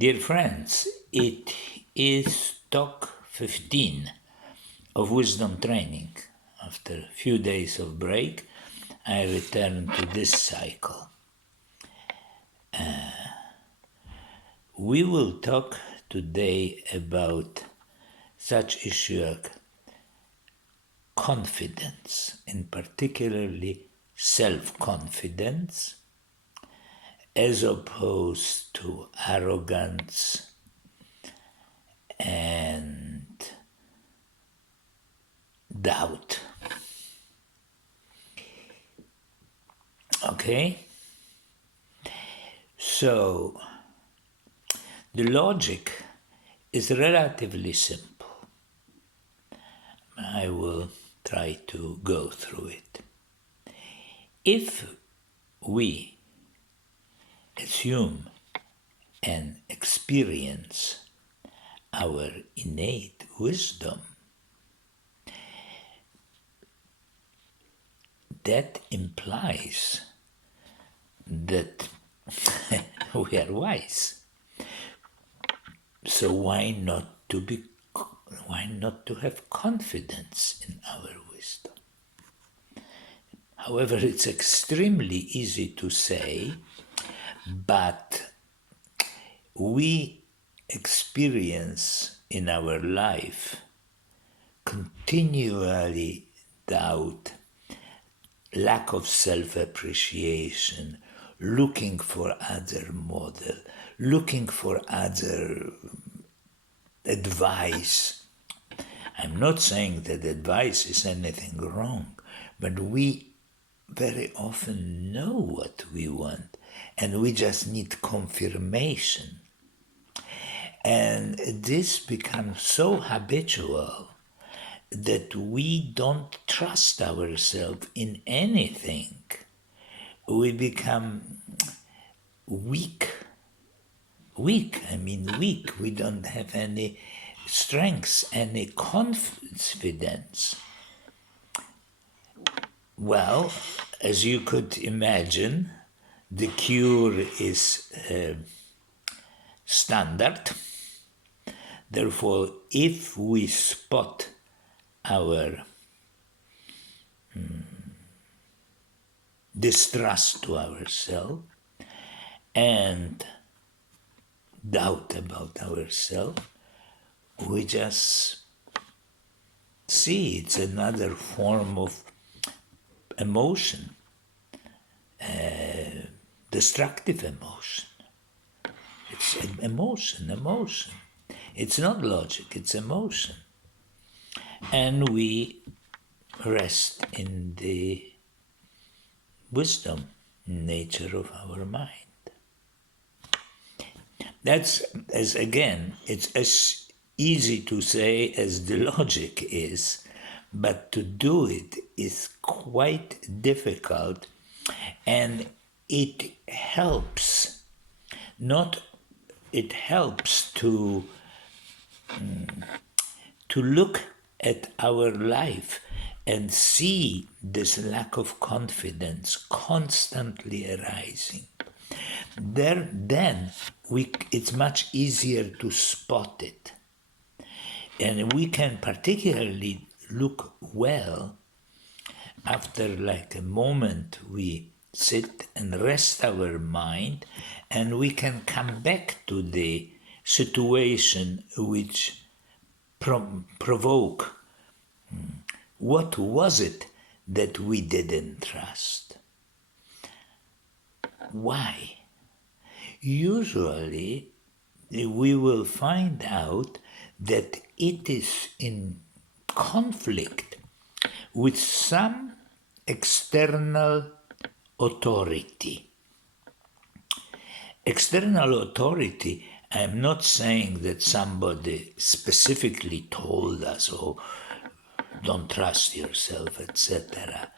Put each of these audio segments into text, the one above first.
Dear friends, it is talk 15 of wisdom training. After a few days of break, I return to this cycle. We will talk today about such issue as confidence, in particularly self-confidence, as opposed to arrogance and doubt. Okay? So, the logic is relatively simple. I will try to go through it. If we assume and experience our innate wisdom, that implies that we are wise. So why not to have confidence in our wisdom? However, it's extremely easy to say, but we experience in our life continually doubt, lack of self-appreciation, looking for other model, looking for other advice. I'm not saying that advice is anything wrong, but we very often know what we want and we just need confirmation. And this becomes so habitual that we don't trust ourselves in anything. We become weak. We don't have any strength, any confidence. Well, as you could imagine, the cure is standard. Therefore, if we spot our distrust to ourselves and doubt about ourselves, we just see it's another form of emotion, destructive emotion. It's emotion. It's not logic, it's emotion. And we rest in the wisdom nature of our mind. It's as easy to say as the logic is, but to do it is quite difficult, and it helps to look at our life and see this lack of confidence constantly arising. Then it's much easier to spot it. And we can particularly look well after like a moment we sit and rest our mind, and we can come back to the situation which provoke. What was it that we didn't trust? Why? Usually we will find out that it is in conflict with some external authority. External authority, I'm not saying that somebody specifically told us, oh, don't trust yourself, etc.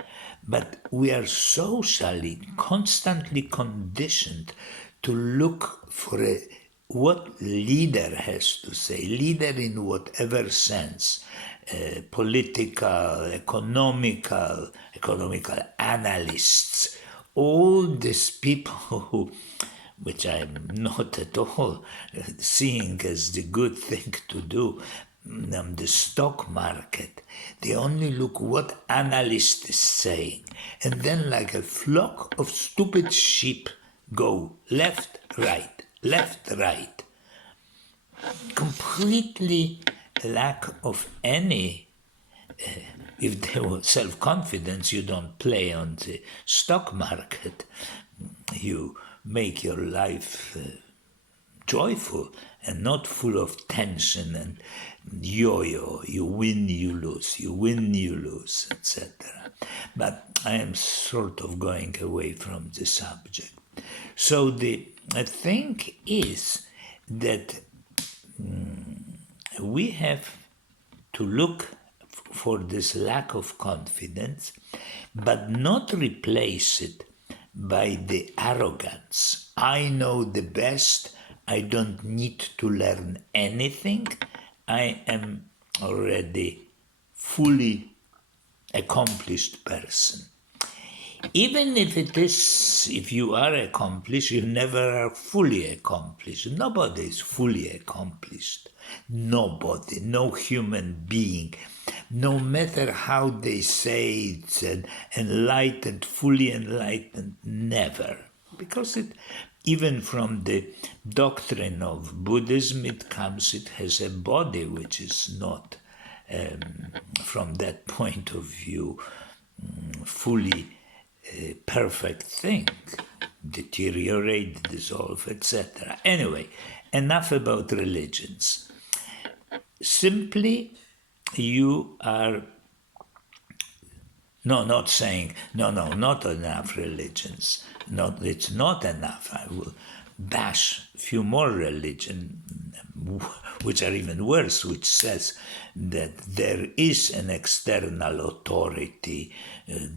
But we are socially constantly conditioned to look for what leader has to say, leader in whatever sense, political, economical analysts, all these people who which I'm not at all seeing as the good thing to do, the stock market, they only look what analyst is saying, and then like a flock of stupid sheep go left, right, completely lack of any. If there was self-confidence, you don't play on the stock market. You make your life joyful and not full of tension and yo-yo. You win, you lose. You win, you lose, etc. But I am sort of going away from the subject. So the thing is that we have to look for this lack of confidence, but not replace it by the arrogance. I know the best. I don't need to learn anything. I am already fully accomplished person. Even if you are accomplished, you never are fully accomplished. Nobody is fully accomplished. Nobody, no human being. No matter how they say it's enlightened, fully enlightened, never. Because even from the doctrine of Buddhism, it has a body which is not, from that point of view, fully perfect thing, deteriorate, dissolve, etc. Anyway, enough about religions. Simply, you are not saying, not enough religions. It's not enough. I will bash a few more religions, which are even worse, which says that there is an external authority,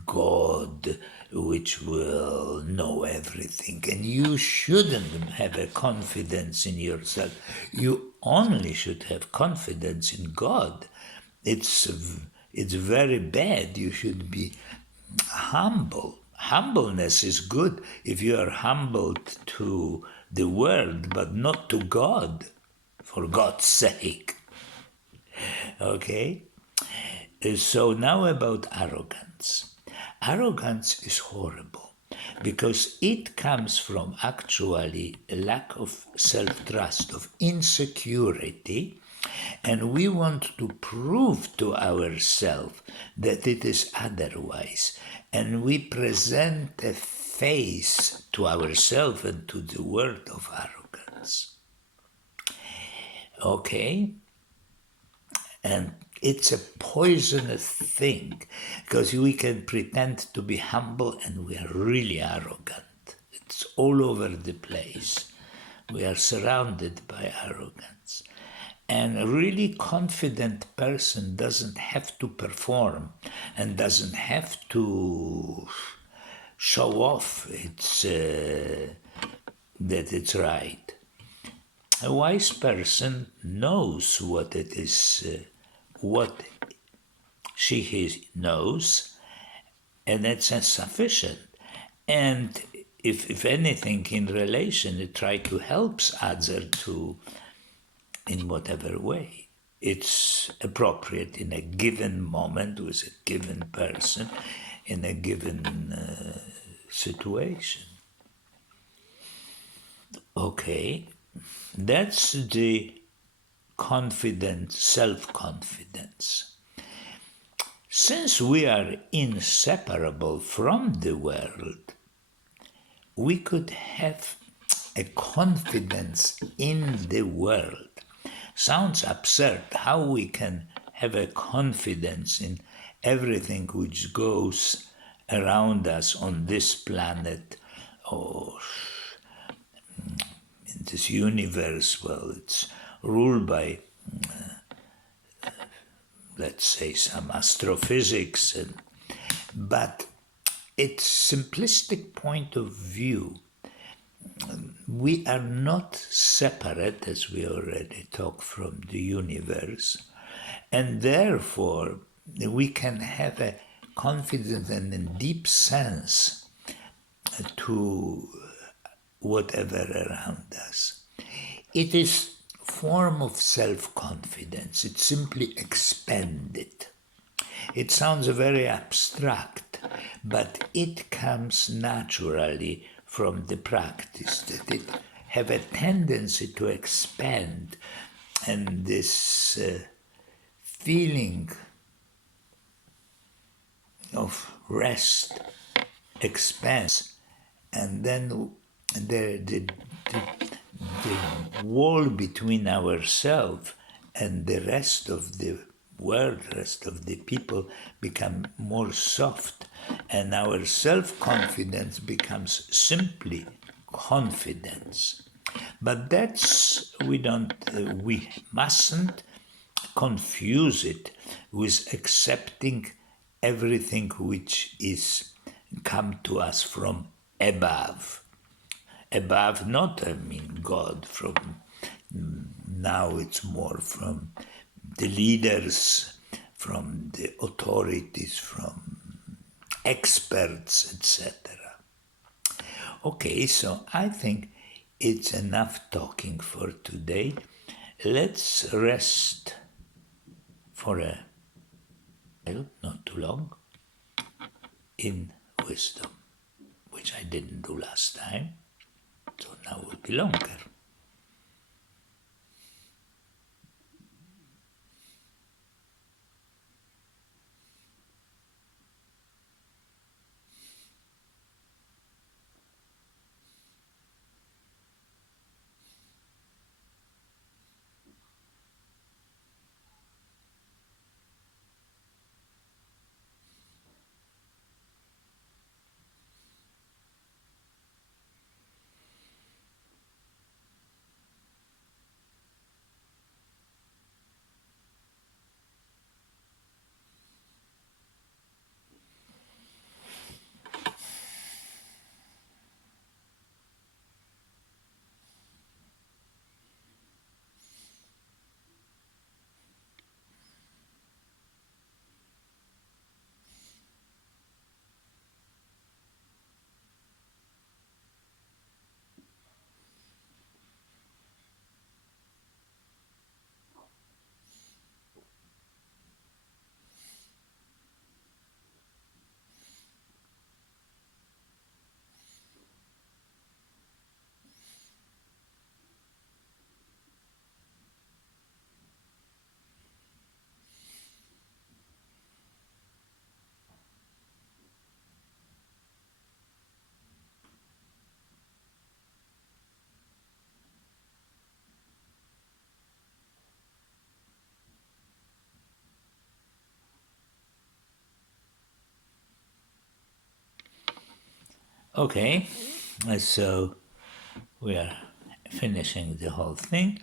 God, which will know everything. And you shouldn't have a confidence in yourself. You only should have confidence in God. It's very bad. You should be humble. Humbleness is good if you are humbled to the world, but not to God, for God's sake. Okay? So now about arrogance. Arrogance is horrible because it comes from actually a lack of self-trust, of insecurity, and we want to prove to ourselves that it is otherwise. And we present a face to ourselves and to the world of arrogance. Okay? And it's a poisonous thing because we can pretend to be humble and we are really arrogant. It's all over the place. We are surrounded by arrogance. And a really confident person doesn't have to perform and doesn't have to show off that it's right. A wise person knows what it is, what he knows, and it's sufficient. And if anything in relation, it tries to help others to, in whatever way it's appropriate in a given moment with a given person in a given situation. Okay, that's the confidence, self-confidence. Since we are inseparable from the world, we could have a confidence in the world. Sounds absurd how we can have a confidence in everything which goes around us on this planet or in this universe. Well, it's ruled by, let's say, some astrophysics, but its simplistic point of view. We are not separate, as we already talked, from the universe, and therefore we can have a confident and a deep sense to whatever around us. It is a form of self-confidence. It's simply expanded. It sounds very abstract, but it comes naturally from the practice, that it have a tendency to expand, and this feeling of rest expands, and then the wall between ourselves and the rest of the world, rest of the people, become more soft, and our self-confidence becomes simply confidence. But we mustn't confuse it with accepting everything which is come to us from above. Above, not, I mean, God, from now it's more from the leaders, from the authorities, from experts, etc. Okay, so I think it's enough talking for today. Let's rest for a while, not too long, in wisdom, which I didn't do last time, so now will be longer. Okay, so we are finishing the whole thing.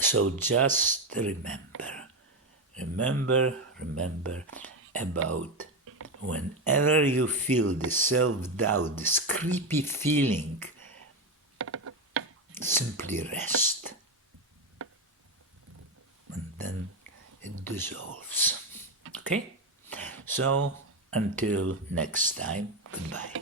So just remember about whenever you feel the self-doubt, this creepy feeling, simply rest. And then it dissolves. Okay? So until next time, goodbye.